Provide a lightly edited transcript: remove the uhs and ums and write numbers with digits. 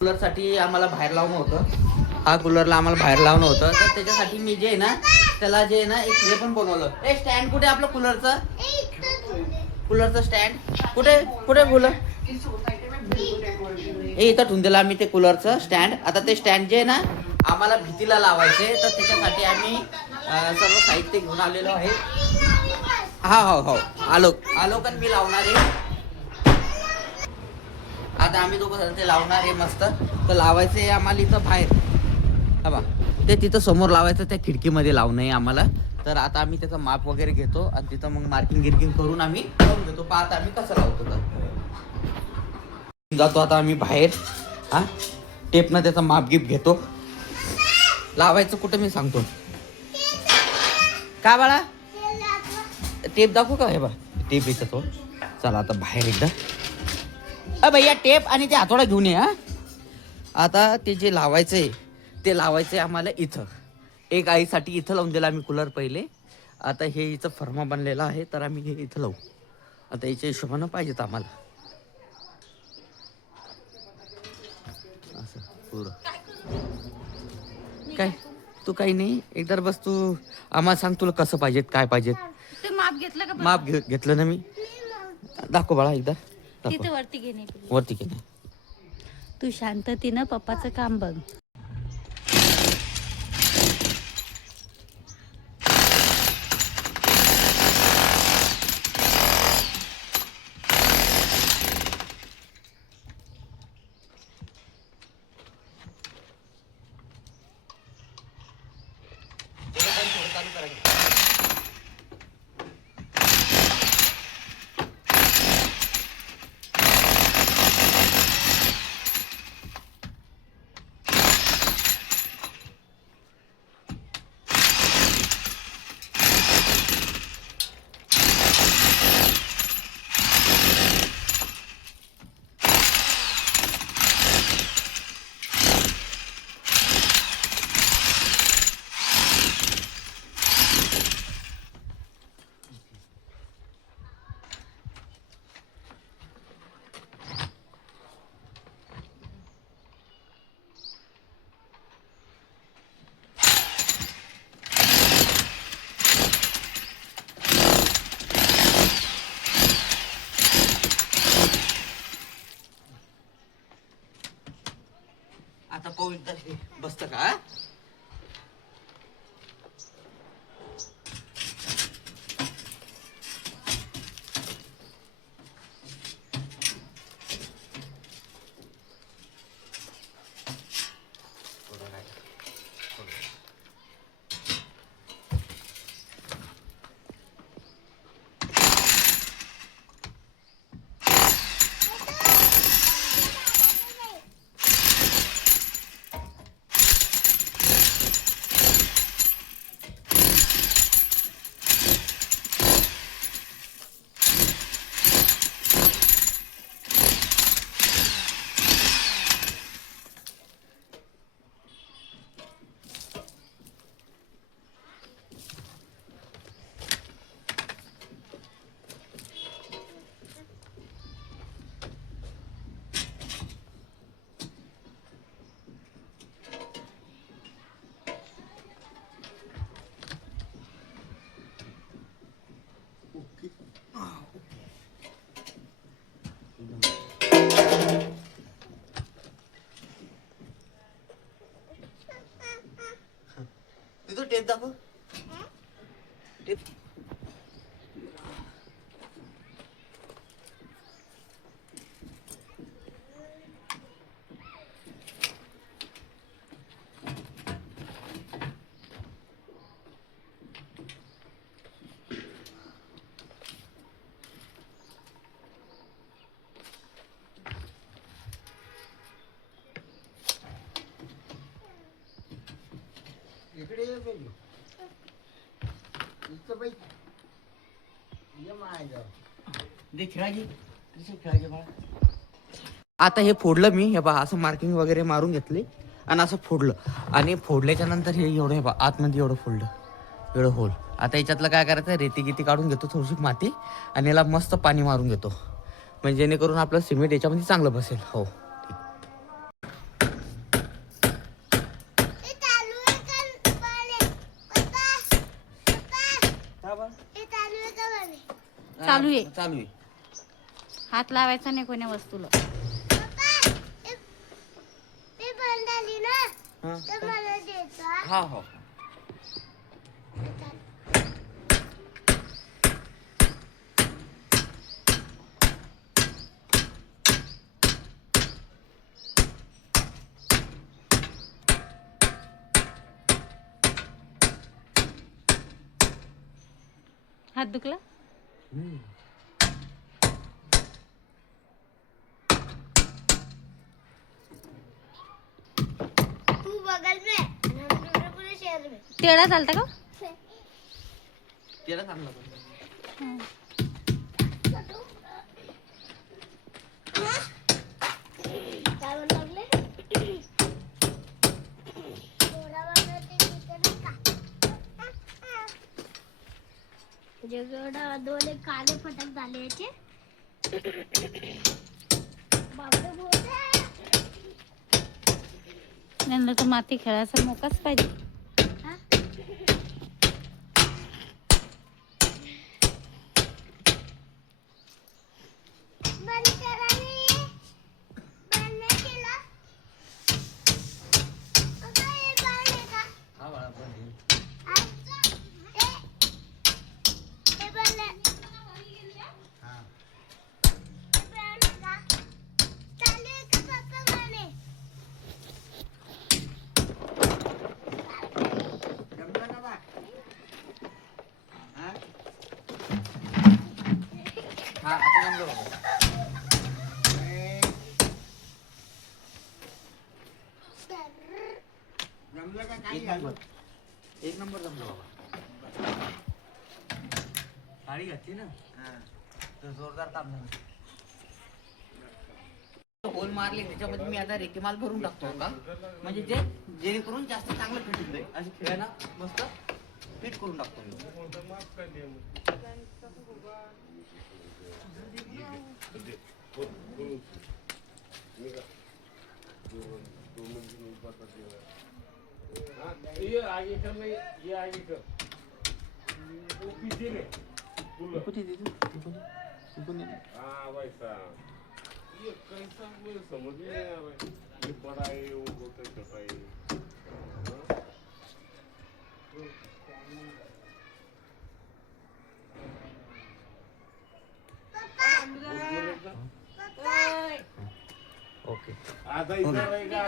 कूलरसाठी आम्हाला बाहेर लावणं होतं. हा कूलरला आम्हाला बाहेर लावणं होतं, तर त्याच्यासाठी मी जे आहे ना त्याला जे आहे ना एक हे पण बनवलं. ए स्टँड कुठे आपलं कूलरचं स्टँड कुठे कुठे कूलर इथं ठेवून दिलं आम्ही ते कूलरचं स्टँड. आता ते स्टँड जे आहे ना आम्हाला भिंतीला लावायचे, तर त्याच्यासाठी आम्ही सर्व साहित्य घेऊन आलेलो आहे. हा हो हो आलो पण मी लावणार आहे. आता आम्ही दोघं ते लावणार आहे मस्त. तर लावायचं आहे आम्हाला इथं बाहेर. हा बा ते तिथं समोर लावायचं, त्या खिडकीमध्ये लावणं आहे आम्हाला. तर आता आम्ही त्याचं माप वगैरे घेतो आणि तिथं मग मार्किंग गिर्किंग करून आम्ही लावून घेतो. पाहता आम्ही कसं लावतो. तर जातो आता आम्ही बाहेर. हा टेपनं त्याचा माप गिप घेतो. लावायचं कुठं मी सांगतो. का बाळा टेप दाखवू का? हे बा टेप इथं तो. चला आता बाहेर एकदा भैया टेप आणि ते हातोडा घेऊन ये. हा आता ते जे लावायचंय ते लावायचंय आम्हाला इथं. एक आईसाठी इथं लावून दिला आम्ही कूलर पहिले. आता हे इथं फर्मा बनलेला आहे, तर आम्ही हे इथं लावू. आता याच्या हिशोबानं पाहिजेत आम्हाला असं पुरं. काय तू काही नाही, एकदा बस तू आम्हाला सांग तुला कसं पाहिजेत काय पाहिजेत. ते माप घेतलं का? माप घेतलं ना मी. दाखव बाळा एकदा तिथे वरती घेणे. वरती घे. तू शांततेनं पप्पाचं काम बघ. आता पाहू एकदा हे बसतं का. तिथं टेप दाखव. टेप इकडे ये बाई. इथं बाई. ये माझ्या. दे खेळायची कशी खेळायची बाळा. आता हे फोडलं मी. हे बा असं मार्किंग वगैरे मारून घेतले आणि असं फोडलं. आणि फोडल्याच्या नंतर हे एवढं हे बा आतमध्ये एवढं फोडलं, एवढं होल. आता याच्यातलं काय करायचं, रेती गिती काढून घेतो, थोडीशी माती, आणि याला मस्त पाणी मारून घेतो, म्हणजे जेणेकरून आपलं सिमेंट याच्यामध्ये चांगलं बसेल. हो. चालू आहे. चालू आहे. हात लावायचा नाही कोण्या वस्तूला. हा हो. हात दुखला. तेवढा चालता का? त्याला चांगला दोन काले फटक झाले याचे. नंतर तर माती खेळायचा मोकाच पाहिजे. हा आता जमलं बाबा. जमलं का एक काही नंबर एक नंबर जमलं बाबा. साडी घातली ना तर जोरदार काम झालं. होल मारले त्याच्यामध्ये मी आता रेकेमाल भरून टाकतो का म्हणजे जे जेणेकरून जास्त चांगलं फिट होईल अशी खेळायला मस्त फिट करून टाकतो मी. ये आगे कर नहीं, ये आगे कर। वो पीछे ले। हाँ वैसा। ये कैसा मुझे समझ नहीं आया भाई। ये बड़ा है वो होता है छोटा है। ओके आधा इधर रहेगा